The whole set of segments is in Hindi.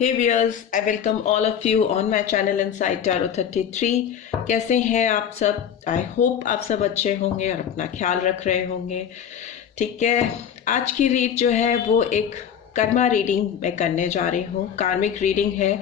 Hey viewers, I welcome all of you on my channel Inside Tarot 33। कैसे हैं आप सब? आई होप आप सब अच्छे होंगे और अपना ख्याल रख रहे होंगे। ठीक है, आज की रीड जो है वो एक कर्मा रीडिंग मैं करने जा रही हूँ, कार्मिक रीडिंग है।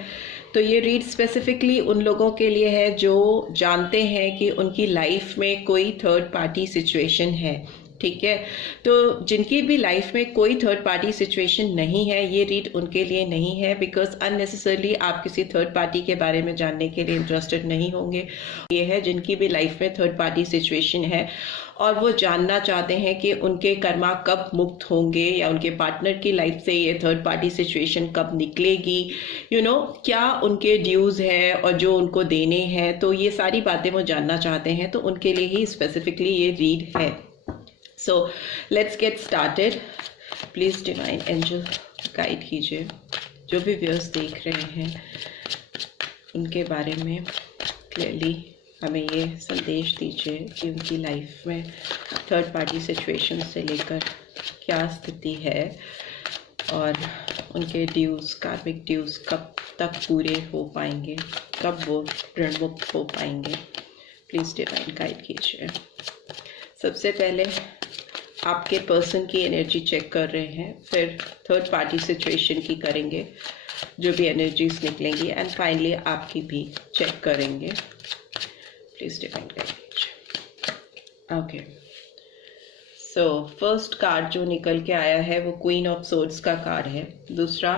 तो ये रीड स्पेसिफिकली उन लोगों के लिए है जो जानते हैं कि उनकी लाइफ में कोई थर्ड पार्टी सिचुएशन है। ठीक है, तो जिनकी भी लाइफ में कोई थर्ड पार्टी सिचुएशन नहीं है, ये रीड उनके लिए नहीं है, बिकॉज अननेसेसरली आप किसी थर्ड पार्टी के बारे में जानने के लिए इंटरेस्टेड नहीं होंगे। ये है जिनकी भी लाइफ में थर्ड पार्टी सिचुएशन है और वो जानना चाहते हैं कि उनके कर्मा कब मुक्त होंगे या उनके पार्टनर की लाइफ से ये थर्ड पार्टी सिचुएशन कब निकलेगी, क्या उनके ड्यूज है और जो उनको देने हैं। तो ये सारी बातें वो जानना चाहते हैं, तो उनके लिए ही स्पेसिफिकली ये रीड है। So let's get started. Please divine angel guide कीजिए, जो भी व्यूअर्स देख रहे हैं उनके बारे में क्लियरली हमें ये संदेश दीजिए कि उनकी लाइफ में थर्ड पार्टी सिचुएशन से लेकर क्या स्थिति है और उनके ड्यूज, कार्मिक ड्यूज कब तक पूरे हो पाएंगे, कब वो ऋण मुक्त हो पाएंगे। प्लीज़ डिवाइन गाइड कीजिए। सबसे पहले आपके पर्सन की एनर्जी चेक कर रहे हैं, फिर थर्ड पार्टी सिचुएशन की करेंगे, जो भी एनर्जीज निकलेंगी, एंड फाइनली आपकी भी चेक करेंगे। प्लीज डिवाइन गाइड कीजिए। ओके, सो फर्स्ट कार्ड जो निकल के आया है वो क्वीन ऑफ सोर्ड्स का कार्ड है, दूसरा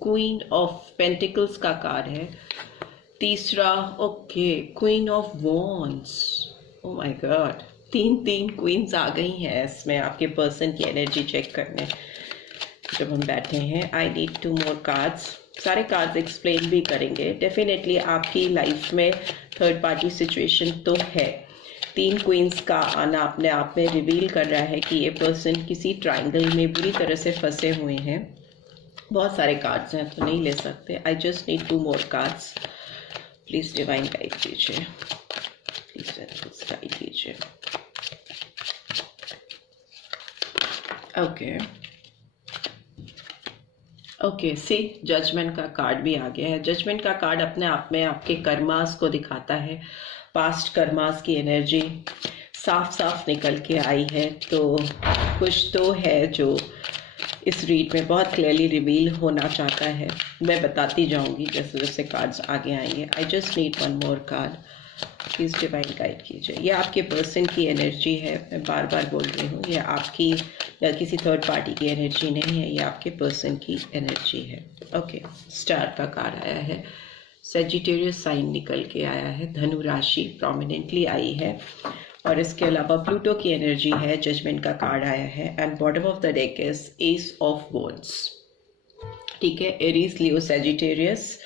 क्वीन ऑफ पेंटिकल्स का कार्ड है, तीसरा okay queen of wands. Oh my God, तीन क्वींस आ गई हैं इसमें आपके पर्सन की एनर्जी चेक करने जब हम बैठे हैं। I need 2 more cards. सारे कार्ड्स एक्सप्लेन भी करेंगे। डेफिनेटली आपकी लाइफ में थर्ड पार्टी सिचुएशन तो है। 3 क्वींस का आना अपने आप में रिवील कर रहा है कि ये पर्सन किसी ट्रायंगल में बुरी तरह से फंसे हुए हैं। बहुत सारे कार्ड्स हैं तो नहीं ले सकते। आई just need 2 more cards. Please divine guide कीजिए, प्लीज़ गाइड कीजिए। ओके सी जजमेंट का कार्ड भी आ गया है। जजमेंट का कार्ड अपने आप में आपके कर्मास को दिखाता है। पास्ट कर्मास की एनर्जी साफ साफ निकल के आई है, तो कुछ तो है जो इस रीड में बहुत क्लियरली रिवील होना चाहता है। मैं बताती जाऊंगी जैसे जैसे कार्ड्स आगे आएंगे। आई just need 1 more card. Please divine guide कीजिए। ये आपके पर्सन की एनर्जी है, मैं बार बार बोल रही हूँ, ये आपकी या किसी थर्ड पार्टी की एनर्जी नहीं है, ये आपके पर्सन की एनर्जी है। ओके, स्टार का कार्ड आया है, सेजिटेरियस साइन निकल के आया है, धनु राशि प्रोमिनेंटली आई है, और इसके अलावा प्लूटो की एनर्जी है। जजमेंट का कार्ड आया है, and bottom of the deck is S of wands. ठीक है, Aries, Leo, Sagittarius,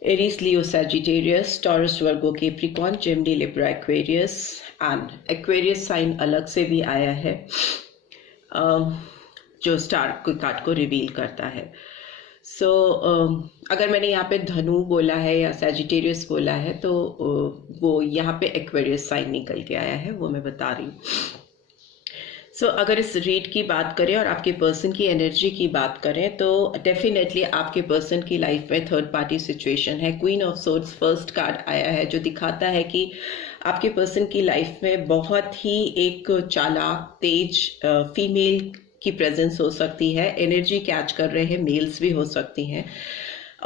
Aries, Leo, Sagittarius, Taurus, Virgo, Capricorn, Gemini, Libra, Aquarius, and Aquarius sign अलग से भी आया है जो स्टार कार्ड को रिवील करता है। सो अगर मैंने यहाँ पे धनु बोला है या Sagittarius बोला है तो वो यहाँ पे Aquarius साइन निकल के आया है, वो मैं बता रही हूँ। अगर इस रीड की बात करें और आपके पर्सन की एनर्जी की बात करें तो डेफिनेटली आपके पर्सन की लाइफ में थर्ड पार्टी सिचुएशन है। Queen of swords first card आया है जो दिखाता है कि आपके पर्सन की लाइफ में बहुत ही एक चालाक, तेज फीमेल की प्रेजेंस हो सकती है। एनर्जी कैच कर रहे हैं, मेल्स भी हो सकती हैं,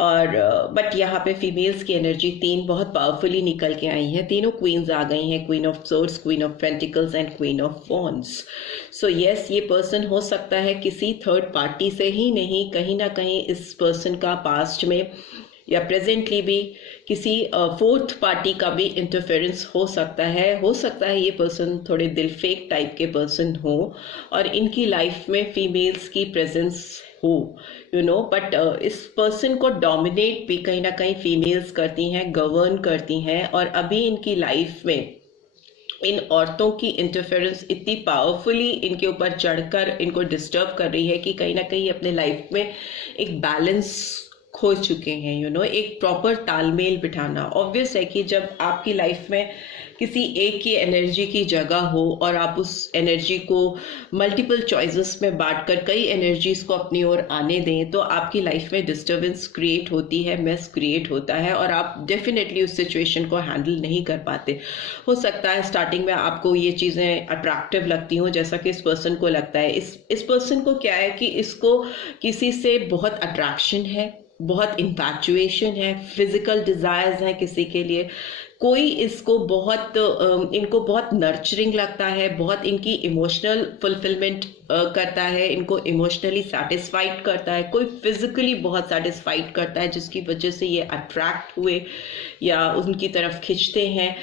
और बट यहाँ पे फीमेल्स की एनर्जी 3 बहुत पावरफुली निकल के आई हैं। तीनों क्वींस आ गई हैं, queen of swords, queen of pentacles and queen of wands. So yes, ये पर्सन हो सकता है किसी थर्ड पार्टी से ही नहीं, कहीं ना कहीं इस पर्सन का पास्ट में या प्रेजेंटली भी किसी फोर्थ पार्टी का भी इंटरफेरेंस हो सकता है। ये पर्सन थोड़े दिलफेक टाइप के पर्सन हो और इनकी लाइफ में फीमेल्स की प्रेजेंस हो, बट इस पर्सन को डोमिनेट भी कहीं ना कहीं फीमेल्स करती हैं, गवर्न करती हैं, और अभी इनकी लाइफ में इन औरतों की इंटरफेरेंस इतनी पावरफुली इनके ऊपर चढ़कर इनको डिस्टर्ब कर रही है कि कहीं ना कहीं अपने लाइफ में एक बैलेंस खो चुके हैं, एक प्रॉपर तालमेल बिठाना। ऑब्वियस है कि जब आपकी लाइफ में किसी एक की एनर्जी की जगह हो और आप उस एनर्जी को मल्टीपल चॉइसेस में बांटकर कई एनर्जीज को अपनी ओर आने दें, तो आपकी लाइफ में डिस्टर्बेंस क्रिएट होती है, मेस क्रिएट होता है, और आप डेफिनेटली उस सिचुएशन को हैंडल नहीं कर पाते। हो सकता है स्टार्टिंग में आपको ये चीज़ें अट्रैक्टिव लगती हों, जैसा कि इस पर्सन को लगता है। इस पर्सन को क्या है कि इसको किसी से बहुत अट्रैक्शन है, बहुत इन्फैचुएशन है, फिजिकल डिजायर्स हैं किसी के लिए, कोई इसको इनको बहुत नर्चरिंग लगता है, बहुत इनकी इमोशनल फुलफिलमेंट करता है, इनको इमोशनली सेटिस्फाइड करता है, कोई फिजिकली बहुत सेटिस्फाइड करता है जिसकी वजह से ये अट्रैक्ट हुए या उनकी तरफ खिंचते हैं।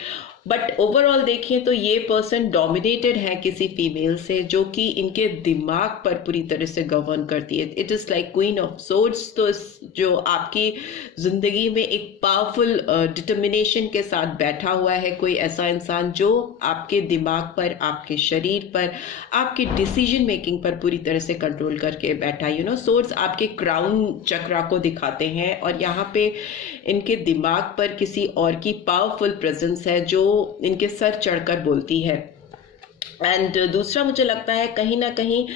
बट ओवरऑल देखें तो ये पर्सन डोमिनेटेड है किसी फीमेल से, जो कि इनके दिमाग पर पूरी तरह से गवर्न करती है। It is like queen of swords. तो जो आपकी जिंदगी में एक पावरफुल डिटर्मिनेशन के साथ बैठा हुआ है कोई ऐसा इंसान जो आपके दिमाग पर, आपके शरीर पर, आपके डिसीजन मेकिंग पर पूरी तरह से कंट्रोल करके बैठा है। सोर्ड्स आपके क्राउन चक्रा को दिखाते हैं, और यहाँ पे इनके दिमाग पर किसी और की पावरफुल प्रेजेंस है जो इनके सर चढ़कर बोलती है। एंड दूसरा मुझे लगता है कहीं ना कहीं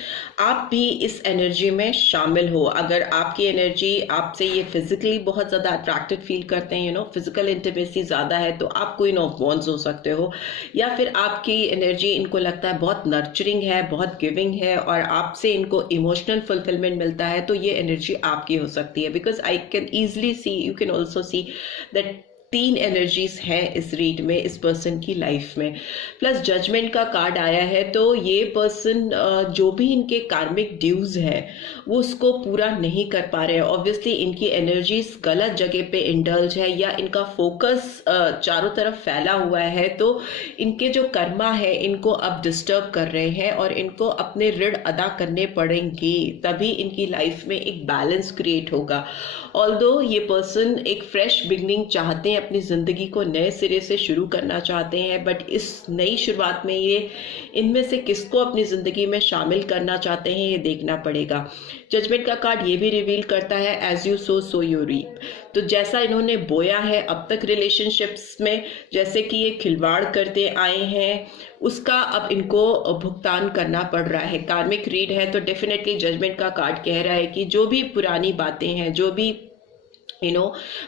आप भी इस एनर्जी में शामिल हो। अगर आपकी एनर्जी आपसे ये फिजिकली बहुत ज़्यादा अट्रैक्टेड फील करते हैं, फिजिकल इंटीमेसी ज़्यादा है, तो आप क्वीन ऑफ वॉन्ड्स हो सकते हो। या फिर आपकी एनर्जी इनको लगता है बहुत नर्चरिंग है, बहुत गिविंग है, और आपसे इनको इमोशनल फुलफिलमेंट मिलता है, तो ये एनर्जी आपकी हो सकती है। Because I can easily see, you can also see that 3 energies हैं इस रीड में, इस पर्सन की लाइफ में। प्लस जजमेंट का कार्ड आया है, तो ये पर्सन जो भी इनके कार्मिक ड्यूज है वो उसको पूरा नहीं कर पा रहे हैं। ऑब्वियसली इनकी एनर्जीज गलत जगह पे इंडल्ज है, या इनका फोकस चारों तरफ फैला हुआ है, तो इनके जो कर्मा है इनको अब डिस्टर्ब कर रहे हैं, और इनको अपने ऋण अदा करने पड़ेंगे, तभी इनकी लाइफ में एक बैलेंस क्रिएट होगा। ऑल्दो ये पर्सन एक फ्रेश बिगनिंग चाहते हैं, अपनी जिंदगी को नए सिरे से शुरू करना चाहते हैं, बट इस नई शुरुआत में ये इनमें से किसको अपनी जिंदगी में शामिल करना चाहते हैं ये देखना पड़ेगा। जजमेंट का कार्ड ये भी रिवील करता है as you sow so you reap. तो जैसा इन्होंने बोया है अब तक रिलेशनशिप्स में, जैसे कि ये खिलवाड़ करते आए हैं, उसका अब इनको भुगतान करना पड़ रहा है। कार्मिक रीड है तो डेफिनेटली जजमेंट का कार्ड कह रहा है कि जो भी पुरानी बातें हैं, जो भी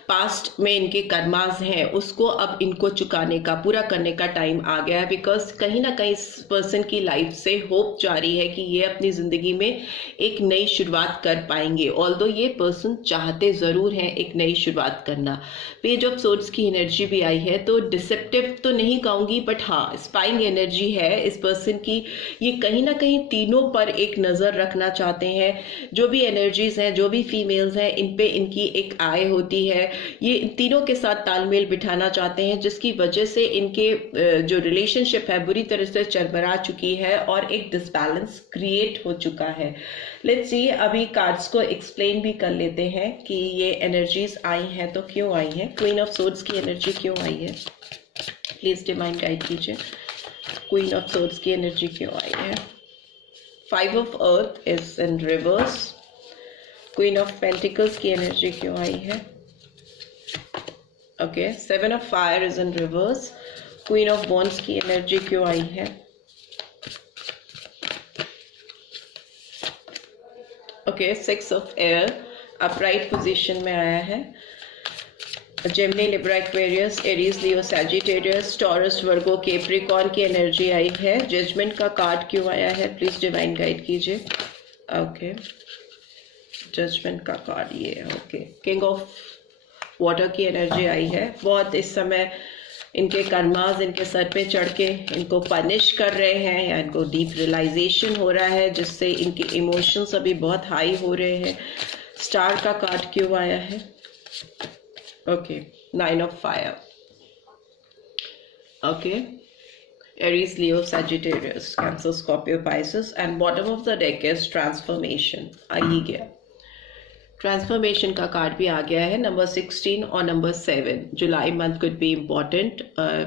पास्ट में इनके कर्मास हैं, उसको अब इनको चुकाने का, पूरा करने का टाइम आ गया है। बिकॉज कहीं ना कहीं इस पर्सन की लाइफ से होप जारी है कि ये अपनी जिंदगी में एक नई शुरुआत कर पाएंगे। ऑल्दो ये पर्सन चाहते जरूर हैं एक नई शुरुआत करना। पेज ऑफ सोर्ड्स की एनर्जी भी आई है, तो डिसेप्टिव तो नहीं कहूंगी, बट हाँ स्पाइंग एनर्जी है इस पर्सन की। ये कहीं ना कहीं तीनों पर एक नजर रखना चाहते हैं। जो भी एनर्जीज हैं, जो भी फीमेल्स हैं, इन पे इनकी एक आय होती है। ये इन तीनों के साथ तालमेल बिठाना चाहते हैं, जिसकी वजह से इनके जो रिलेशनशिप है बुरी तरह से चरमरा चुकी है और एक डिसबैलेंस क्रिएट हो चुका है। लेट्स सी, अभी कार्ड्स को एक्सप्लेन भी कर लेते हैं कि ये एनर्जीज आई हैं तो क्यों आई हैं। क्वीन ऑफ सोर्ड्स की एनर्जी क्यों आई है, प्लीज डिवाइन गाइड कीजिए। क्वीन ऑफ सोर्ड्स की एनर्जी क्यों आई है। 5 of earth is in reverse. Queen of pentacles की एनर्जी क्यों आई है। Okay, 7 of fire is in reverse. Queen of wands की एनर्जी क्यों आई है। Okay, 6 of air upright position में आया है। जेमिनी, लिब्रा, एक्वेरियस, एरीज, लियो, सैजिटेरियस, टॉरस, वर्गो, कैप्रिकॉर्न की एनर्जी आई है। जजमेंट का कार्ड क्यों आया है, प्लीज डिवाइन गाइड कीजिए। ओके, जजमेंट का कार्ड ये है। ओके, किंग ऑफ वाटर की एनर्जी आई है। बहुत इस समय इनके कर्मास इनके सर पे चढ़ के इनको पनिश कर रहे हैं, या इनको डीप रियलाइजेशन हो रहा है, जिससे इनके इमोशंस अभी बहुत हाई हो रहे हैं। स्टार का कार्ड क्यों आया है। Okay, 9 of fire. Okay, Aries, Leo, Sagittarius, Cancer, Scorpio, Pisces, and bottom of the deck is transformation। आ ही गया। ट्रांसफॉर्मेशन का कार्ड भी आ गया है, नंबर 16 और number 7। July month could be important,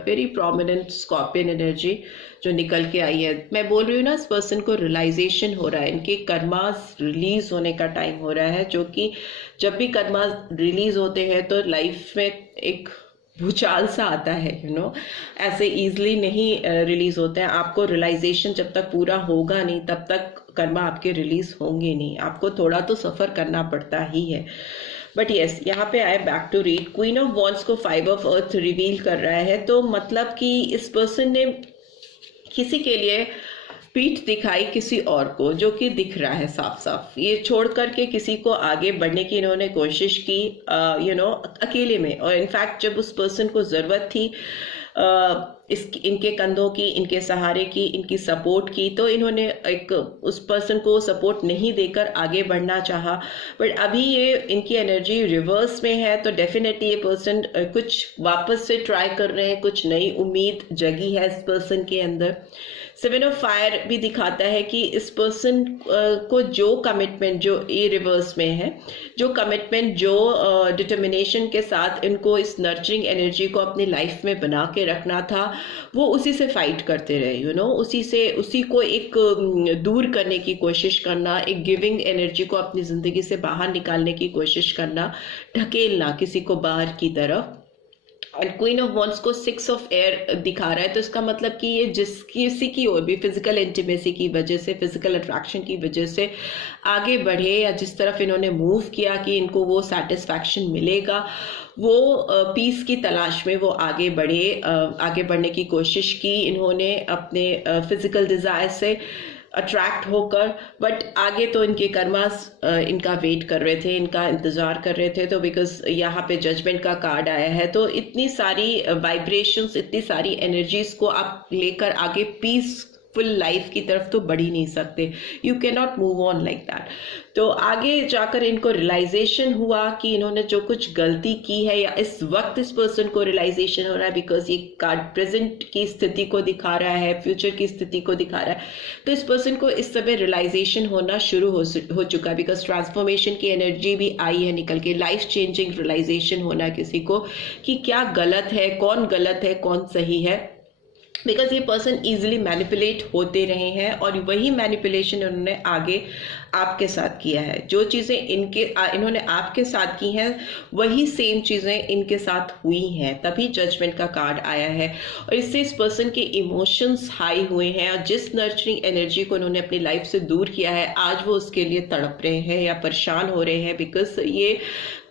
very prominent scorpion energy जो निकल के आई है। मैं बोल रही हूँ ना, इस पर्सन को रियलाइजेशन हो रहा है, इनके कर्मास रिलीज होने का टाइम हो रहा है, जो कि जब भी कर्मास रिलीज होते हैं तो लाइफ में एक भूचाल सा आता है, ऐसे इजीली नहीं रिलीज होते हैं। आपको रियलाइजेशन जब तक पूरा होगा नहीं तब तक कर्मा आपके रिलीज होंगे नहीं, आपको थोड़ा तो सफर करना पड़ता ही है। बट यस, यहाँ पे आए back to read, queen of wands को 5 ऑफ अर्थ रिवील कर रहा है। तो मतलब कि इस पर्सन ने किसी के लिए पीठ दिखाई किसी और को, जो कि दिख रहा है साफ साफ। ये छोड़ करके किसी को आगे बढ़ने की इन्होंने कोशिश की, अकेले में। और इनफैक्ट जब उस पर्सन को जरूरत थी इनके कंधों की, इनके सहारे की, इनकी सपोर्ट की, तो इन्होंने एक उस पर्सन को सपोर्ट नहीं देकर आगे बढ़ना चाहा। बट अभी ये इनकी एनर्जी रिवर्स में है, तो डेफिनेटली ये पर्सन कुछ वापस से ट्राई कर रहे हैं, कुछ नई उम्मीद जगी है इस पर्सन के अंदर। 7 ऑफ फायर भी दिखाता है कि इस पर्सन को जो कमिटमेंट, जो ये रिवर्स में है, जो कमिटमेंट, जो डिटर्मिनेशन के साथ इनको इस नर्चरिंग एनर्जी को अपनी लाइफ में बना के रखना था, वो उसी से फाइट करते रहे, उसी को एक दूर करने की कोशिश करना, एक गिविंग एनर्जी को अपनी जिंदगी से बाहर निकालने की कोशिश करना, ढकेलना किसी को बाहर की तरफ। और क्वीन ऑफ वॉन्ड्स को 6 ऑफ एयर दिखा रहा है, तो इसका मतलब कि ये किसी की और भी फिजिकल इंटीमेसी की वजह से, फिजिकल अट्रैक्शन की वजह से आगे बढ़े, या जिस तरफ इन्होंने मूव किया कि इनको वो सेटिस्फैक्शन मिलेगा, वो पीस की तलाश में वो आगे बढ़ने की कोशिश की इन्होंने अपने फिजिकल डिजायर से अट्रैक्ट होकर। बट आगे तो इनके कर्मास इनका वेट कर रहे थे, इनका इंतजार कर रहे थे। तो बिकॉज यहाँ पे जजमेंट का कार्ड आया है, तो इतनी सारी वाइब्रेशंस, इतनी सारी एनर्जीज को आप लेकर आगे पीसफुल लाइफ की तरफ तो बढ़ ही नहीं सकते। You can not move on like that. तो आगे जाकर इनको रियलाइजेशन हुआ कि इन्होंने जो कुछ गलती की है, या इस वक्त इस पर्सन को रियलाइजेशन हो रहा है, बिकॉज ये कार्ड प्रेजेंट की स्थिति को दिखा रहा है, फ्यूचर की स्थिति को दिखा रहा है। तो इस पर्सन को इस समय रियलाइजेशन होना शुरू हो चुका है, बिकॉज ट्रांसफॉर्मेशन की एनर्जी भी आई है निकल के। लाइफ चेंजिंग रियलाइजेशन होना किसी को कि क्या गलत है, कौन सही है। बिकॉज ये पर्सन इजिली मैनिपुलेट होते रहे हैं, और वही मैनिपुलेशन उन्होंने आगे आपके साथ किया है। जो चीज़ें इन्होंने आपके साथ की हैं, वही सेम चीज़ें इनके साथ हुई हैं, तभी जजमेंट का कार्ड आया है। और इससे इस पर्सन के इमोशंस हाई हुए हैं, और जिस नर्चरिंग एनर्जी को उन्होंने अपनी लाइफ से दूर किया है, आज वो उसके लिए तड़प रहे हैं या परेशान हो रहे हैं। बिकॉज ये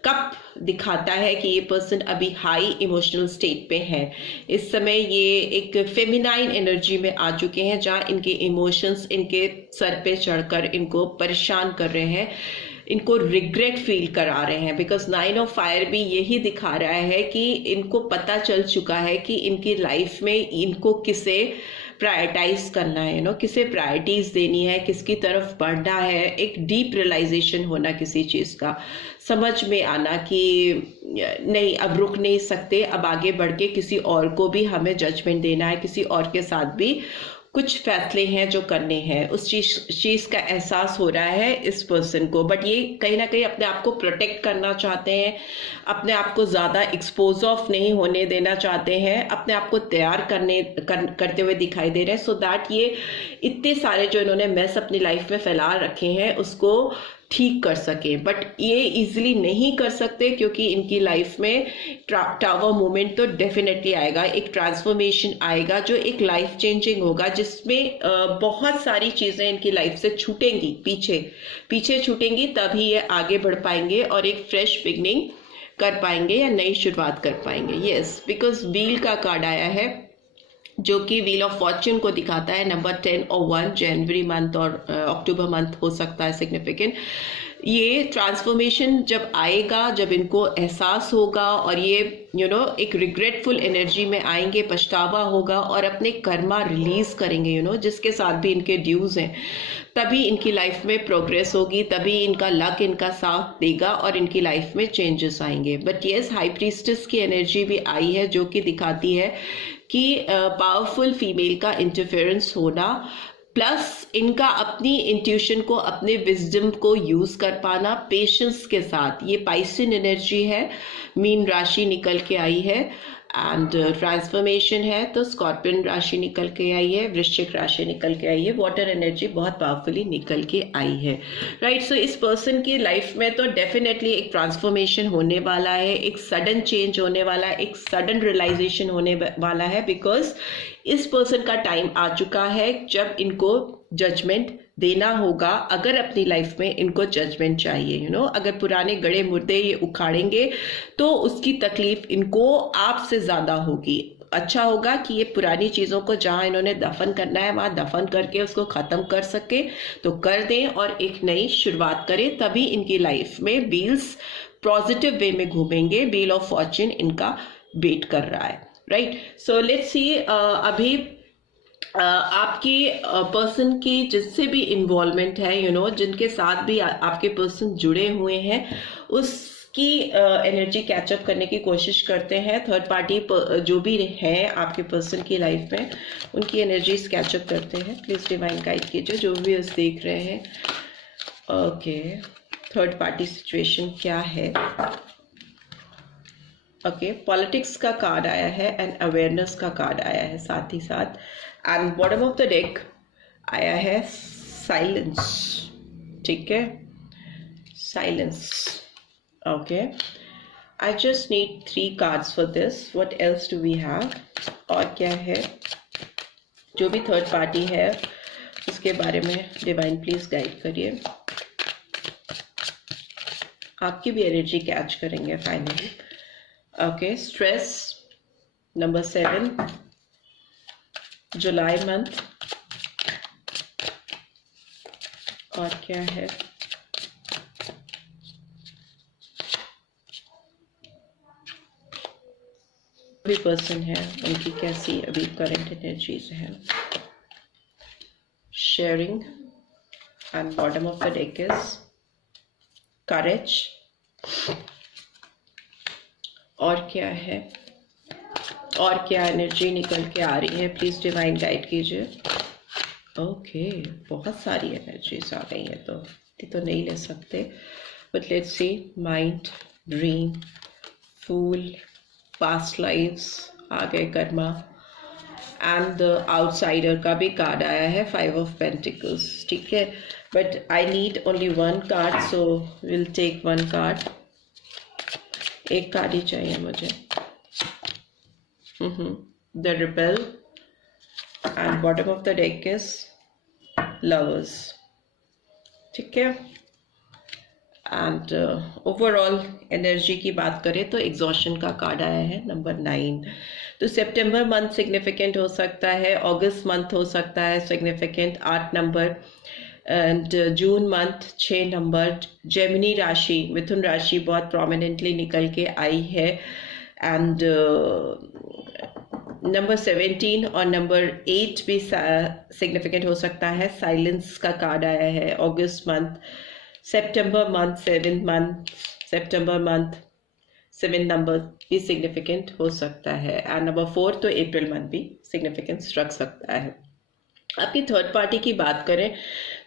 कप दिखाता है कि ये पर्सन अभी हाई इमोशनल स्टेट पे है। इस समय ये एक फेमिनाइन एनर्जी में आ चुके हैं, जहाँ इनके इमोशंस इनके सर पे चढ़कर इनको परेशान कर रहे हैं, इनको रिग्रेट फील करा रहे हैं। बिकॉज 9 ऑफ फायर भी यही दिखा रहा है कि इनको पता चल चुका है कि इनकी लाइफ में इनको किसे प्रायोरिटाइज करना है, किसे प्रायोरिटीज देनी है, किसकी तरफ बढ़ना है। एक डीप रियलाइजेशन होना किसी चीज का, समझ में आना कि नहीं, अब रुक नहीं सकते, अब आगे बढ़ के किसी और को भी हमें जजमेंट देना है, किसी और के साथ भी कुछ फैसले हैं जो करने हैं। उस चीज का एहसास हो रहा है इस पर्सन को। बट ये कहीं ना कहीं अपने आप को प्रोटेक्ट करना चाहते हैं, अपने आप को ज्यादा एक्सपोज ऑफ नहीं होने देना चाहते हैं, अपने आप को तैयार करते हुए दिखाई दे रहे हैं, सो दैट ये इतने सारे जो इन्होंने मैस अपनी लाइफ में फैला रखे हैं उसको ठीक कर सके। बट ये इजीली नहीं कर सकते, क्योंकि इनकी लाइफ में टावर मोमेंट तो डेफिनेटली आएगा, एक ट्रांसफॉर्मेशन आएगा जो एक लाइफ चेंजिंग होगा, जिसमें बहुत सारी चीजें इनकी लाइफ से छूटेंगी, पीछे छूटेंगी, तभी ये आगे बढ़ पाएंगे और एक फ्रेश बिगनिंग कर पाएंगे या नई शुरुआत कर पाएंगे। यस, बिकॉज व्हील का कार्ड आया है, जो कि व्हील ऑफ फॉर्च्यून को दिखाता है। नंबर 10 और 1 जनवरी मंथ और अक्टूबर मंथ हो सकता है सिग्निफिकेंट। ये ट्रांसफॉर्मेशन जब आएगा, जब इनको एहसास होगा और ये एक रिग्रेटफुल एनर्जी में आएंगे, पछतावा होगा और अपने कर्मा रिलीज करेंगे, जिसके साथ भी इनके ड्यूज हैं, तभी इनकी लाइफ में प्रोग्रेस होगी, तभी इनका लक इनका साथ देगा और इनकी लाइफ में चेंजेस आएंगे। बट यस, हाई प्रीस्टेस की एनर्जी भी आई है, जो कि दिखाती है कि पावरफुल फीमेल का इंटरफेरेंस होना प्लस इनका अपनी इंट्यूशन को, अपने विजडम को यूज कर पाना पेशेंस के साथ। ये पाइसियन एनर्जी है, मीन राशि निकल के आई है एंड ट्रांसफॉर्मेशन है, तो स्कॉर्पियन राशि निकल के आई है, वृश्चिक राशि निकल के आई है, वाटर एनर्जी बहुत पावरफुली निकल के आई है, राइट। सो इस पर्सन की लाइफ में तो डेफिनेटली एक ट्रांसफॉर्मेशन होने वाला है, एक सडन चेंज होने वाला है, एक सडन रियलाइजेशन होने वाला है, बिकॉज इस पर्सन का टाइम आ चुका है जब इनको जजमेंट देना होगा। अगर अपनी लाइफ में इनको जजमेंट चाहिए, अगर पुराने गड़े मुर्दे ये उखाड़ेंगे तो उसकी तकलीफ इनको आपसे ज्यादा होगी। अच्छा होगा कि ये पुरानी चीजों को जहां इन्होंने दफन करना है वहां दफन करके उसको खत्म कर सके तो कर दें और एक नई शुरुआत करें, तभी इनकी लाइफ में व्हील्स पॉजिटिव वे में घूमेंगे। व्हील ऑफ फॉर्च्यून इनका वेट कर रहा है, राइट। सो लेट्स सी अभी आपकी पर्सन की जिससे भी इन्वॉल्वमेंट है, जिनके साथ भी आपके पर्सन जुड़े हुए हैं, उसकी एनर्जी कैचअप करने की कोशिश करते हैं। थर्ड पार्टी जो भी हैं आपके पर्सन की लाइफ में, उनकी एनर्जीज कैचअप करते हैं। प्लीज डिवाइन गाइड कीजिए जो भी उस देख रहे हैं। ओके, थर्ड पार्टी सिचुएशन क्या है? ओके, पॉलिटिक्स का कार्ड आया है एंड अवेयरनेस का कार्ड आया है साथ ही साथ, and bottom of the deck आया है साइलेंस। ठीक है, silence. Okay, I just need 3 cards for this. What else do we have? और क्या है जो भी थर्ड पार्टी है उसके बारे में डिवाइन प्लीज गाइड करिए। आपकी भी एनर्जी कैच करेंगे फाइनली। ओके, स्ट्रेस नंबर 7, जुलाई मंथ, और क्या है? भी पर्सन है उनकी कैसी अभी करंट एनर्जीज है। Sharing and bottom of the deck is करेज। और क्या है? और क्या एनर्जी निकल के आ रही है? प्लीज डिवाइन गाइड कीजिए। ओके, बहुत सारी एनर्जीज आ गई है, तो नहीं ले सकते, but let's see. Mind, dream, फूल, पास्ट लाइव्स आ गए, कर्मा, एंड आउटसाइडर का भी कार्ड आया है, 5 ऑफ पेंटिकल्स। ठीक है, but I need only 1 card, so will take 1 card. एक कार्ड ही चाहिए मुझे। द रिबेल and bottom of the deck is lovers. ठीक है, एंड ओवरऑल एनर्जी की बात करें तो एग्जॉशन का कार्ड आया है नंबर 9। तो सितंबर मंथ सिग्निफिकेंट हो सकता है, अगस्त मंथ हो सकता है significant, 8 number, and June month 6 number. Gemini राशि, मिथुन राशि बहुत प्रोमिनेंटली निकल के आई है, एंड नंबर 17 और नंबर 8 भी सिग्निफिकेंट हो सकता है। साइलेंस का कार्ड आया है अगस्त मंथ, सितंबर मंथ 7 मंथ, सितंबर मंथ 7 नंबर भी सिग्निफिकेंट हो सकता है, एंड नंबर 4 तो अप्रैल मंथ भी सिग्निफिकेंस रख सकता है। आपकी थर्ड पार्टी की बात करें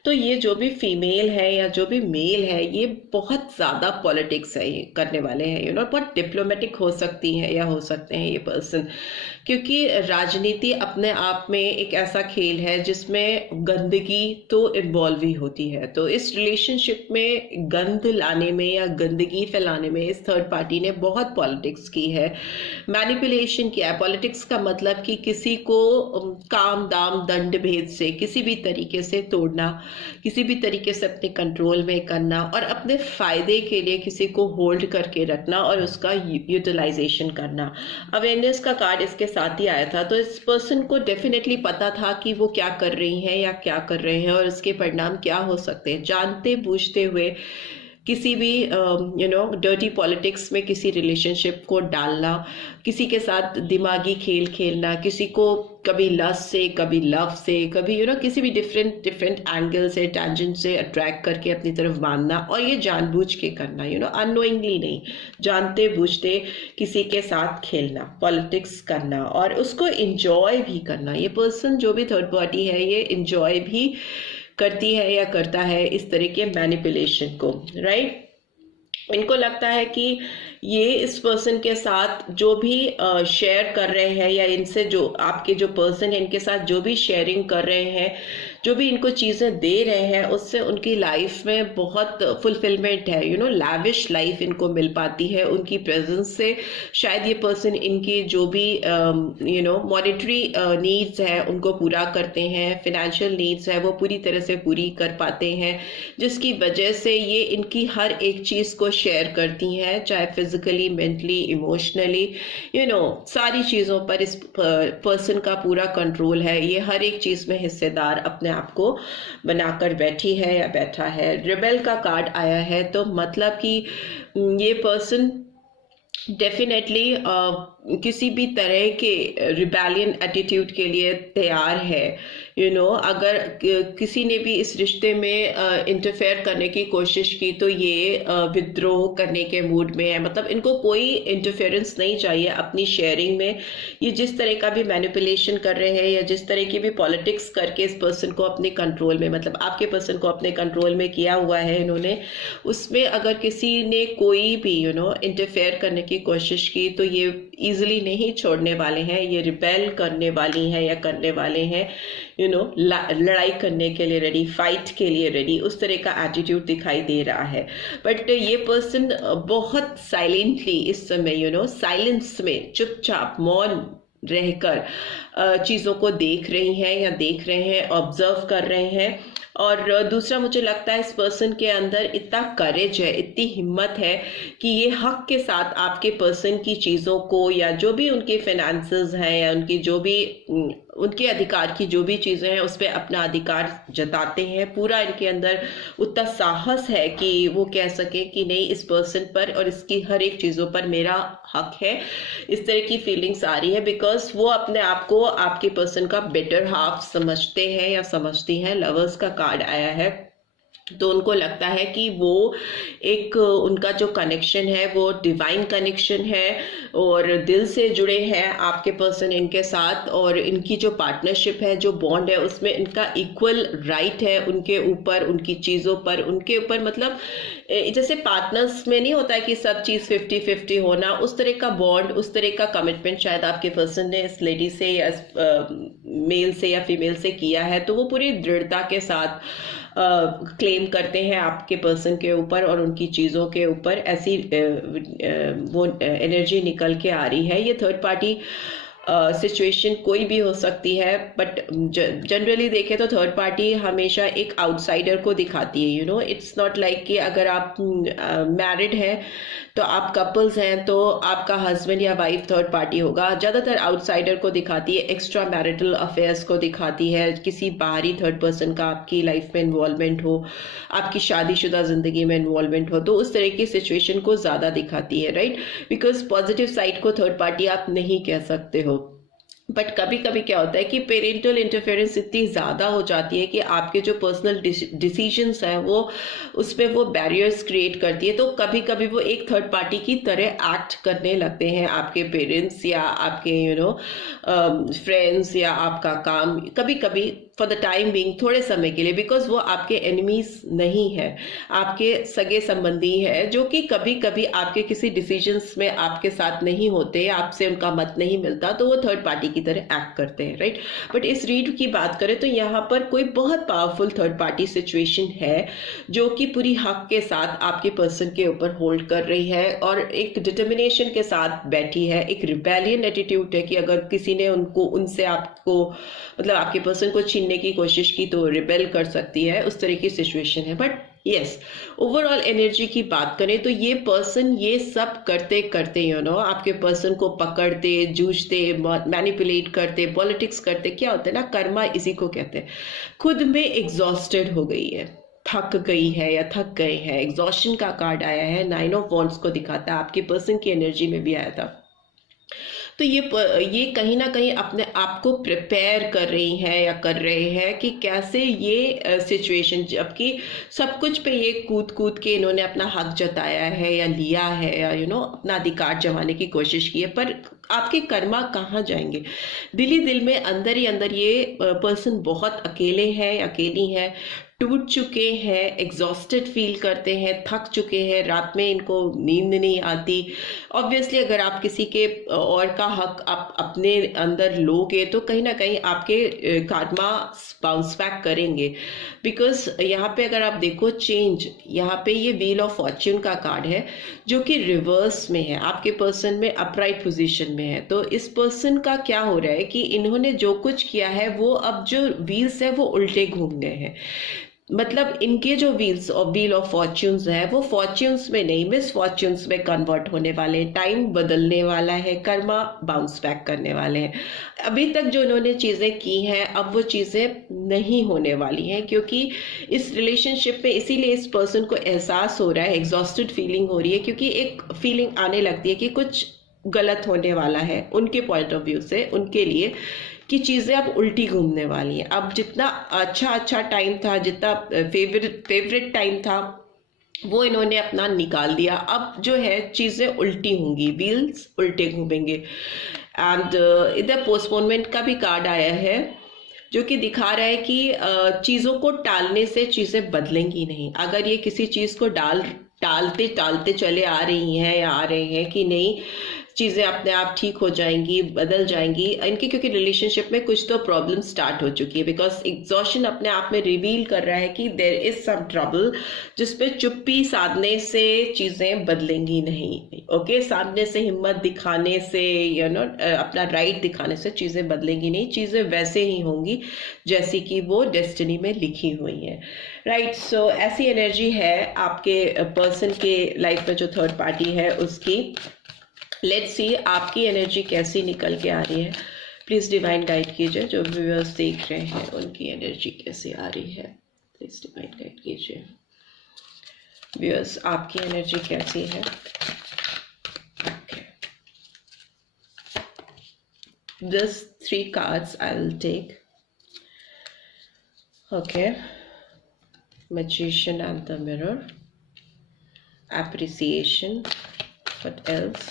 तो ये जो भी फीमेल है या जो भी मेल है, ये बहुत ज़्यादा पॉलिटिक्स है ये करने वाले हैं, बहुत डिप्लोमेटिक हो सकती हैं या हो सकते हैं ये पर्सन, क्योंकि राजनीति अपने आप में एक ऐसा खेल है जिसमें गंदगी तो इन्वॉल्व ही होती है। तो इस रिलेशनशिप में गंद लाने में या गंदगी फैलाने में इस थर्ड पार्टी ने बहुत पॉलिटिक्स की है, मैनिपुलेशन किया है। पॉलिटिक्स का मतलब कि किसी को काम दाम दंड भेद से किसी भी तरीके से तोड़ना, किसी भी तरीके से अपने कंट्रोल में करना और अपने फायदे के लिए किसी को होल्ड करके रखना और उसका यूटिलाइजेशन करना। अवेयरनेस का कार्ड इसके साथ ही आया था, तो इस पर्सन को डेफिनेटली पता था कि वो क्या कर रही हैं या क्या कर रहे हैं और इसके परिणाम क्या हो सकते हैं। जानते बूझते हुए किसी भी डर्टी पॉलिटिक्स में किसी रिलेशनशिप को डालना, किसी के साथ दिमागी खेल खेलना, किसी को कभी लस्ट से, कभी लव से, कभी किसी भी डिफरेंट डिफरेंट एंगल से, टैंजेंट से अट्रैक्ट करके अपनी तरफ बांधना, और ये जानबूझ के करना, अननोइंगली नहीं, जानते बूझते किसी के साथ खेलना, पॉलिटिक्स करना, और उसको इंजॉय भी करना। ये पर्सन जो भी थर्ड पार्टी है ये इंजॉय भी करती है या करता है इस तरह के मैनिपुलेशन को, राइट। इनको लगता है कि ये इस पर्सन के साथ जो भी शेयर कर रहे हैं, या इनसे जो आपके जो पर्सन है इनके साथ जो भी शेयरिंग कर रहे हैं, जो भी इनको चीज़ें दे रहे हैं, उससे उनकी लाइफ में बहुत फुलफिलमेंट है, लैविश लाइफ इनको मिल पाती है उनकी प्रेजेंस से। शायद ये पर्सन इनकी जो भी मॉनेटरी नीड्स है उनको पूरा करते हैं, फिनेंशियल नीड्स है वो पूरी तरह से पूरी कर पाते हैं, जिसकी वजह से ये इनकी हर एक चीज़ को शेयर करती हैं, चाहे फिजिकली, मेंटली, इमोशनली, सारी चीज़ों पर इस पर्सन का पूरा कंट्रोल है। ये हर एक चीज़ में हिस्सेदार अपने आप को बनाकर बैठी है या बैठा है। रिबेल का कार्ड आया है, तो मतलब कि ये पर्सन डेफिनेटली किसी भी तरह के रिबेलियन एटीट्यूड के लिए तैयार है। अगर किसी ने भी इस रिश्ते में इंटरफेयर करने की कोशिश की तो ये विद्रोह करने के मूड में है। मतलब इनको कोई इंटरफेरेंस नहीं चाहिए अपनी शेयरिंग में। ये जिस तरह का भी मैनिपुलेशन कर रहे हैं या जिस तरह की भी पॉलिटिक्स करके इस पर्सन को अपने कंट्रोल में, मतलब आपके पर्सन को अपने कंट्रोल में किया हुआ है इन्होंने, उसमें अगर किसी ने कोई भी इंटरफेयर करने की कोशिश की तो ये इजीली नहीं छोड़ने वाले हैं। ये रिबेल करने वाली हैं या करने वाले हैं, लड़ाई करने के लिए रेडी, फाइट के लिए रेडी, उस तरह का एटीट्यूड दिखाई दे रहा है। बट ये पर्सन बहुत साइलेंटली इस समय साइलेंस में चुपचाप मौन रहकर चीज़ों को देख रही हैं या देख रहे हैं, ऑब्जर्व कर रहे हैं। और दूसरा, मुझे लगता है इस पर्सन के अंदर इतना करेज है, इतनी हिम्मत है कि ये हक के साथ आपके पर्सन की चीज़ों को, या जो भी उनके फाइनेंसेस हैं या उनकी जो भी उनके अधिकार की जो भी चीज़ें हैं उस पर अपना अधिकार जताते हैं। पूरा इनके अंदर उतना साहस है कि वो कह सके कि नहीं, इस पर्सन पर और इसकी हर एक चीज़ों पर मेरा हक है। इस तरह की फीलिंग्स आ रही है बिकॉज वो अपने आप को आपके पर्सन का बेटर हाफ समझते हैं या समझती हैं। लवर्स का कार्ड आया है, तो उनको लगता है कि वो एक उनका जो कनेक्शन है वो डिवाइन कनेक्शन है और दिल से जुड़े हैं आपके पर्सन इनके साथ, और इनकी जो पार्टनरशिप है, जो बॉन्ड है, उसमें इनका इक्वल राइट है उनके ऊपर, उनकी चीज़ों पर, उनके ऊपर। मतलब जैसे पार्टनर्स में नहीं होता है कि सब चीज़ 50-50 होना, उस तरह का बॉन्ड, उस तरह का कमिटमेंट शायद आपके पर्सन ने इस लेडी से या मेल से या फीमेल से किया है। तो वो पूरी दृढ़ता के साथ क्लेम करते हैं आपके पर्सन के ऊपर और उनकी चीज़ों के ऊपर। ऐसी वो एनर्जी निकल के आ रही है। ये थर्ड पार्टी सिचुएशन कोई भी हो सकती है, बट जनरली देखें तो थर्ड पार्टी हमेशा एक आउटसाइडर को दिखाती है। इट्स नॉट लाइक कि अगर आप मैरिड हैं तो आप कपल्स हैं तो आपका हस्बैंड या वाइफ थर्ड पार्टी होगा। ज़्यादातर आउटसाइडर को दिखाती है, एक्स्ट्रा मैरिटल अफेयर्स को दिखाती है, किसी बाहरी थर्ड पर्सन का आपकी लाइफ में इन्वॉल्वमेंट हो, आपकी शादीशुदा ज़िंदगी में इन्वॉल्वमेंट हो, तो उस तरह की सिचुएशन को ज़्यादा दिखाती है, राइट। बिकॉज पॉजिटिव साइड को थर्ड पार्टी आप नहीं कह सकते हो। बट कभी कभी क्या होता है कि पेरेंटल इंटरफेरेंस इतनी ज़्यादा हो जाती है कि आपके जो पर्सनल डिसीजंस हैं वो उसमें वो बैरियर्स क्रिएट करती है। तो कभी कभी वो एक थर्ड पार्टी की तरह एक्ट करने लगते हैं आपके पेरेंट्स या आपके फ्रेंड्स या आपका काम, कभी कभी फॉर द टाइम बीइंग, थोड़े समय के लिए, बिकॉज वो आपके एनिमीज नहीं है, आपके सगे संबंधी है जो कि कभी कभी आपके किसी डिसीजंस में आपके साथ नहीं होते, आपसे उनका मत नहीं मिलता, तो वो थर्ड पार्टी की तरह एक्ट करते हैं, राइट। बट इस रीड की बात करें तो यहाँ पर कोई बहुत पावरफुल थर्ड पार्टी सिचुएशन है जो कि पूरी हक के साथ आपके पर्सन के ऊपर होल्ड कर रही है और एक डिटर्मिनेशन के साथ बैठी है। एक रिबेलियन एटीट्यूड है कि अगर किसी ने उनसे आपको, मतलब आपके पर्सन को छीनने की कोशिश की तो रिबेल कर सकती है, उस तरह की सिचुएशन है। बट यस, ओवरऑल एनर्जी की बात करें तो ये पर्सन ये सब करते करते आपके पर्सन को पकड़ते, जूझते, मैनिपुलेट करते, पॉलिटिक्स करते, क्या होता है ना, कर्मा इसी को कहते हैं, खुद में एग्जॉस्टेड हो गई है। थक गई है या थक गए हैं। एग्जॉस्शन का कार्ड आया है, 9 ऑफ वॉन्ड्स को दिखाता है, आपके पर्सन की एनर्जी में भी आया था। तो ये कहीं ना कहीं अपने आप को प्रिपेयर कर रही हैं या कर रहे हैं कि कैसे ये सिचुएशन, जबकि सब कुछ पे ये कूद कूद के इन्होंने अपना हक जताया है या लिया है या अपना अधिकार जमाने की कोशिश की है, पर आपके कर्मा कहाँ जाएंगे। दिल ही दिल में अंदर ही अंदर ये पर्सन बहुत अकेले हैं, अकेली हैं, टूट चुके हैं, एग्जॉस्टेड फील करते हैं, थक चुके हैं, रात में इनको नींद नहीं आती। ऑब्वियसली अगर आप किसी के और का हक आप अपने अंदर लोगे तो कहीं ना कहीं आपके कर्मा बाउंस बैक करेंगे। बिकॉज यहाँ पे अगर आप देखो चेंज, यहाँ पे ये व्हील ऑफ फॉर्च्यून का कार्ड है जो कि रिवर्स में है, आपके पर्सन में अपराइट पोजीशन में है। तो इस पर्सन का क्या हो रहा है कि इन्होंने जो कुछ किया है वो अब जो व्हील्स है वो उल्टे घूम गए हैं। मतलब इनके जो व्हील ऑफ फॉर्च्यून्स है वो फॉर्च्यून्स में नहीं, मिस फॉर्च्यून्स में कन्वर्ट होने वाले हैं। टाइम बदलने वाला है, कर्मा बाउंस बैक करने वाले हैं। अभी तक जो इन्होंने चीज़ें की हैं अब वो चीज़ें नहीं होने वाली हैं, क्योंकि इस रिलेशनशिप में इसीलिए इस पर्सन को एहसास हो रहा है, एग्जॉस्टेड फीलिंग हो रही है, क्योंकि एक फीलिंग आने लगती है कि कुछ गलत होने वाला है उनके पॉइंट ऑफ व्यू से, उनके लिए, कि चीज़ें अब उल्टी घूमने वाली हैं। अब जितना अच्छा टाइम था, जितना फेवरेट टाइम था, वो इन्होंने अपना निकाल दिया। अब जो है चीज़ें उल्टी होंगी, व्हील्स उल्टे घूमेंगे। एंड इधर पोस्टपोनमेंट का भी कार्ड आया है जो कि दिखा रहा है कि चीज़ों को टालने से चीज़ें बदलेंगी नहीं। अगर ये किसी चीज़ को टालते चले आ रही हैं या आ रहे हैं कि नहीं, चीज़ें अपने आप ठीक हो जाएंगी, बदल जाएंगी इनकी, क्योंकि रिलेशनशिप में कुछ तो प्रॉब्लम स्टार्ट हो चुकी है। बिकॉज एग्जॉशन अपने आप में रिवील कर रहा है कि देयर इज सम ट्रबल, जिसपे चुप्पी साधने से चीज़ें बदलेंगी नहीं। ओके, सामने से हिम्मत दिखाने से अपना राइट दिखाने से चीज़ें बदलेंगी नहीं, चीज़ें वैसे ही होंगी जैसी कि वो डेस्टिनी में लिखी हुई है। राइट, सो ऐसी एनर्जी है आपके पर्सन के लाइफ में जो थर्ड पार्टी है उसकी। लेट्स सी आपकी एनर्जी कैसी निकल के आ रही है। प्लीज़ डिवाइन गाइड कीजिए, जो व्यूअर्स देख रहे हैं उनकी एनर्जी कैसे आ रही है। प्लीज़ डिवाइन गाइड कीजिए व्यूअर्स, आपकी एनर्जी कैसी है। This 3 cards I will take. Okay, Magician and the Mirror, Appreciation, what else?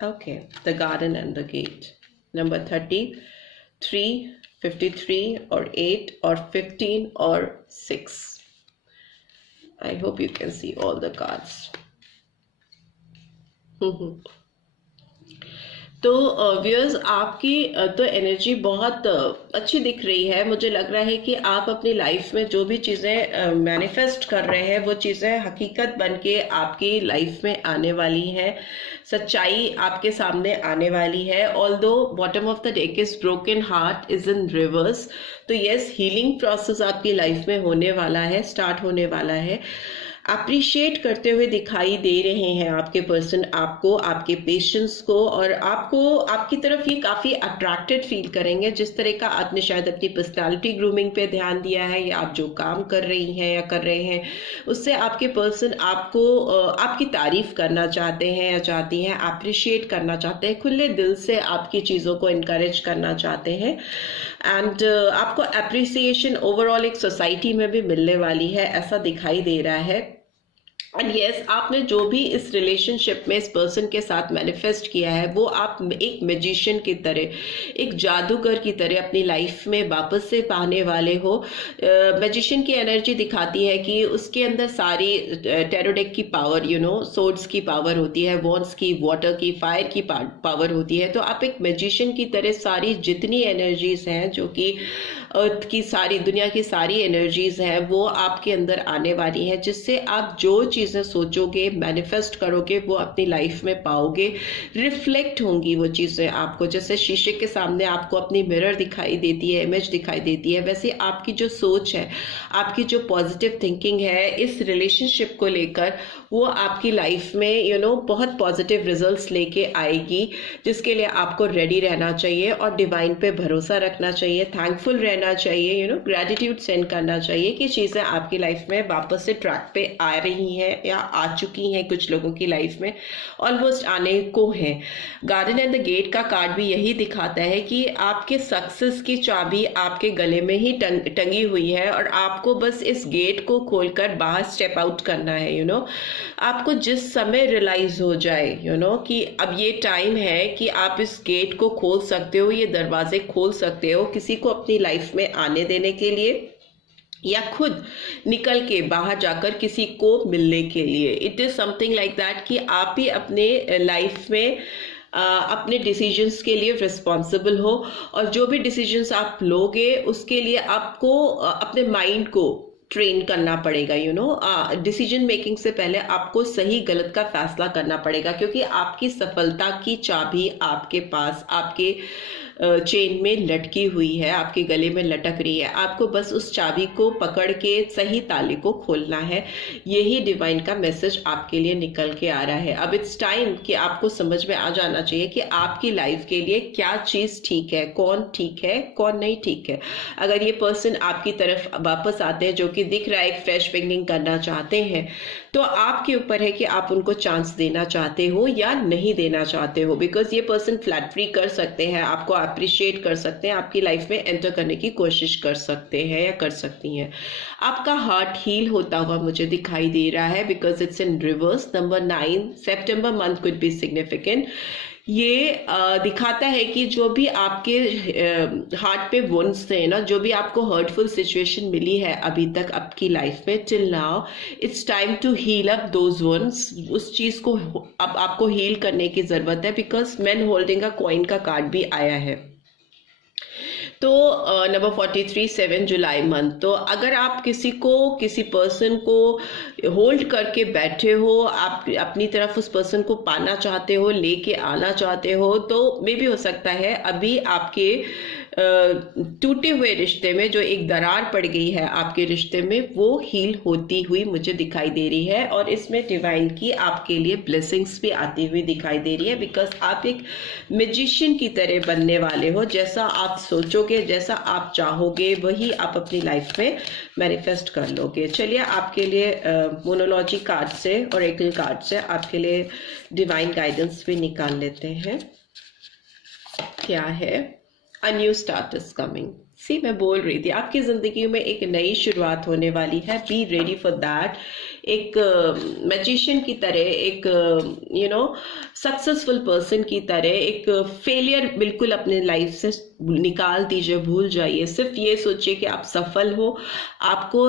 Okay, the Garden and the Gate. Number 30, 3, 53 or 8 or 15 or 6. I hope you can see all the cards. तो व्यूअर्स आपकी तो एनर्जी बहुत अच्छी दिख रही है। मुझे लग रहा है कि आप अपनी लाइफ में जो भी चीज़ें मैनिफेस्ट कर रहे हैं वो चीज़ें हकीकत बन के आपकी लाइफ में आने वाली हैं, सच्चाई आपके सामने आने वाली है। Although bottom of the deck is broken heart is in reverse, तो यस, हीलिंग प्रोसेस आपकी लाइफ में होने वाला है, स्टार्ट होने वाला है। अप्रिशिएट करते हुए दिखाई दे रहे हैं आपके पर्सन आपको, आपके पेशेंस को, और आपको आपकी तरफ ये काफ़ी अट्रैक्टेड फील करेंगे। जिस तरह का आपने शायद अपनी पर्सनालिटी ग्रूमिंग पे ध्यान दिया है, या आप जो काम कर रही हैं या कर रहे हैं उससे आपके पर्सन आपको आपकी तारीफ करना चाहते हैं या चाहती हैं, अप्रिशिएट करना चाहते हैं, खुले दिल से आपकी चीज़ों को इनकरेज करना चाहते हैं। एंड आपको अप्रिसिएशन ओवरऑल एक सोसाइटी में भी मिलने वाली है, ऐसा दिखाई दे रहा है। एंड यस, आपने जो भी इस रिलेशनशिप में इस पर्सन के साथ मैनिफेस्ट किया है वो आप एक मैजिशियन की तरह, एक जादूगर की तरह अपनी लाइफ में वापस से पाने वाले हो। मैजिशियन की एनर्जी दिखाती है कि उसके अंदर सारी टैरो डेक की पावर, सोर्ड्स की पावर होती है, वॉन्ड्स की, वाटर की, फायर की पावर होती है। तो आप एक मैजिशियन की तरह सारी जितनी एनर्जीज हैं, जो कि अर्थ की सारी, दुनिया की सारी एनर्जीज हैं, वो आपके अंदर आने वाली हैं, जिससे आप जो चीज़ें सोचोगे, मैनिफेस्ट करोगे, वो अपनी लाइफ में पाओगे। रिफ्लेक्ट होंगी वो चीज़ें आपको, जैसे शीशे के सामने आपको अपनी मिरर दिखाई देती है, इमेज दिखाई देती है, वैसे आपकी जो सोच है, आपकी जो पॉजिटिव थिंकिंग है इस रिलेशनशिप को लेकर, वो आपकी लाइफ में बहुत पॉजिटिव रिजल्ट्स लेके आएगी, जिसके लिए आपको रेडी रहना चाहिए और डिवाइन पे भरोसा रखना चाहिए, थैंकफुल रहना चाहिए, ग्रेटिट्यूड सेंड करना चाहिए कि चीज़ें आपकी लाइफ में वापस से ट्रैक पे आ रही हैं या आ चुकी हैं, कुछ लोगों की लाइफ में ऑलमोस्ट आने को है। गार्डन एंड द गेट का कार्ड भी यही दिखाता है कि आपके सक्सेस की चाबी आपके गले में ही टंगी हुई है और आपको बस इस गेट को खोलकर बाहर स्टेप आउट करना है। आपको जिस समय रियलाइज हो जाए कि अब ये टाइम है कि आप इस गेट को खोल सकते हो, ये दरवाजे खोल सकते हो किसी को अपनी लाइफ में आने देने के लिए या खुद निकल के बाहर जाकर किसी को मिलने के लिए। It is something like that कि आप भी अपने लाइफ में अपने डिसीजंस के लिए रिस्पॉन्सिबल हो और जो भी डिसीजंस आप लोगे उसके लिए आपको अपने माइंड को ट्रेन करना पड़ेगा। डिसीजन मेकिंग से पहले आपको सही गलत का फैसला करना पड़ेगा, क्योंकि आपकी सफलता की चाबी आपके पास आपके चेन में लटकी हुई है, आपके गले में लटक रही है। आपको बस उस चाबी को पकड़ के सही ताले को खोलना है। यही डिवाइन का मैसेज आपके लिए निकल के आ रहा है। अब इट्स टाइम कि आपको समझ में आ जाना चाहिए कि आपकी लाइफ के लिए क्या चीज ठीक है, कौन नहीं ठीक है। अगर ये पर्सन आपकी तरफ वापस आते हैं जो कि दिख रहा है एक फ्रेश बिगनिंग करना चाहते हैं, तो आपके ऊपर है कि आप उनको चांस देना चाहते हो या नहीं देना चाहते हो। बिकॉज ये पर्सन फ्लैटरी कर सकते हैं, आपको अप्रिशिएट कर सकते हैं, आपकी लाइफ में एंटर करने की कोशिश कर सकते हैं या कर सकती हैं। आपका हार्ट हील होता हुआ मुझे दिखाई दे रहा है because it's in reverse. Number 9 September month could be significant. ये दिखाता है कि जो भी आपके हार्ट पे वुंड्स थे ना, जो भी आपको हर्टफुल सिचुएशन मिली है अभी तक आपकी लाइफ में till now, it's time to heal up those wounds. उस चीज को अब आपको हील करने की जरूरत है because man holding a coin का कार्ड भी आया है। तो नंबर 43 7 जुलाई मंथ। तो अगर आप किसी पर्सन को होल्ड करके बैठे हो, आप अपनी तरफ उस पर्सन को पाना चाहते हो, लेके आना चाहते हो, तो मे भी हो सकता है अभी आपके टूटे हुए रिश्ते में जो एक दरार पड़ गई है आपके रिश्ते में, वो हील होती हुई मुझे दिखाई दे रही है। और इसमें डिवाइन की आपके लिए ब्लेसिंग्स भी आती हुई दिखाई दे रही है बिकॉज आप एक मैजिशियन की तरह बनने वाले हो। जैसा आप सोचोगे, जैसा आप चाहोगे, वही आप अपनी लाइफ में मैनिफेस्ट कर लोगे। चलिए आपके लिए मोनोलॉजी कार्ड से और ओरेकल कार्ड से आपके लिए डिवाइन गाइडेंस भी निकाल लेते हैं। क्या है? A new start is coming. सी मैं बोल रही थी आपकी जिंदगी में एक नई शुरुआत होने वाली है। Be ready for that. एक मैजिशियन की तरह, एक सक्सेसफुल पर्सन की तरह, एक फेलियर बिल्कुल अपने लाइफ से निकाल दीजिए, भूल जाइए। सिर्फ ये सोचिए कि आप सफल हो, आपको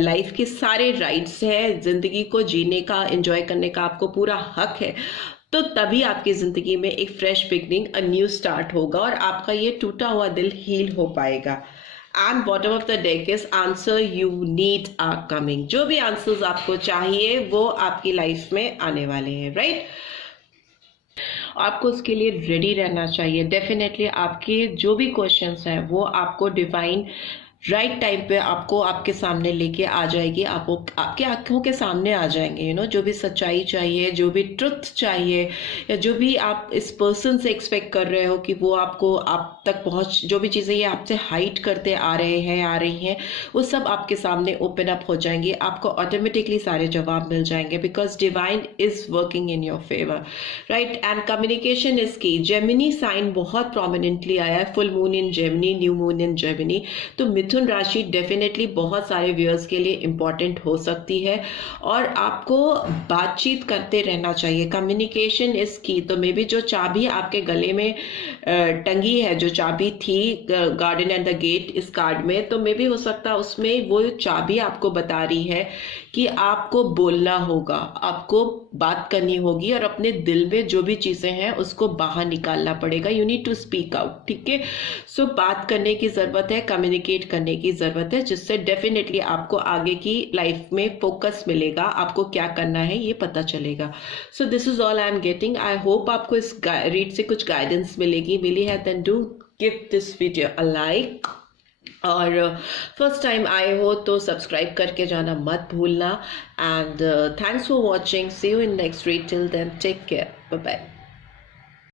लाइफ के सारे राइट्स हैं, जिंदगी को जीने का, एंजॉय करने का आपको पूरा हक है। तो तभी आपकी जिंदगी में एक fresh beginning, a new start होगा और आपका ये टूटा हुआ दिल हील हो पाएगा। And bottom of the deck is answer you need are coming. जो भी आंसर्स आपको चाहिए वो आपकी लाइफ में आने वाले हैं, राइट? आपको उसके लिए रेडी रहना चाहिए। डेफिनेटली आपके जो भी क्वेश्चंस हैं वो आपको डिवाइन राइट टाइम पे आपको आपके सामने लेके आ जाएगी, आपके आंखों के सामने आ जाएंगे। जो भी सच्चाई चाहिए, जो भी ट्रुथ चाहिए, या जो भी आप इस पर्सन से एक्सपेक्ट कर रहे हो कि वो आपको आप तक पहुंच, जो भी चीज़ें ये आपसे हाइड करते आ रही हैं, वो सब आपके सामने ओपन अप हो जाएंगी। आपको ऑटोमेटिकली सारे जवाब मिल जाएंगे because divine is working in your favour, right? And communication is की। जेमिनी साइन बहुत प्रोमिनेंटली आया है, full moon in Gemini, new moon in Gemini. तो मिथुन राशि डेफिनेटली बहुत सारे व्यूअर्स के लिए इंपॉर्टेंट हो सकती है और आपको बातचीत करते रहना चाहिए। कम्युनिकेशन इज की। तो मे बी जो चाबी आपके गले में टंगी है, जो चाबी थी गार्डन एंड द गेट इस कार्ड में, तो मे बी हो सकता है उसमें वो चाबी आपको बता रही है कि आपको बोलना होगा, आपको बात करनी होगी और अपने दिल में जो भी चीजें हैं उसको बाहर निकालना पड़ेगा। You need to speak out, ठीक है? सो बात करने की जरूरत है, कम्युनिकेट करने की जरूरत है, जिससे डेफिनेटली आपको आगे की लाइफ में फोकस मिलेगा, आपको क्या करना है ये पता चलेगा। So this is all I am getting. I hope आपको इस रीड से कुछ गाइडेंस मिली है। Then do give this video a like और फर्स्ट टाइम आए हो तो सब्सक्राइब करके जाना मत भूलना। And thanks for watching, see you in next read, till then take care, bye bye.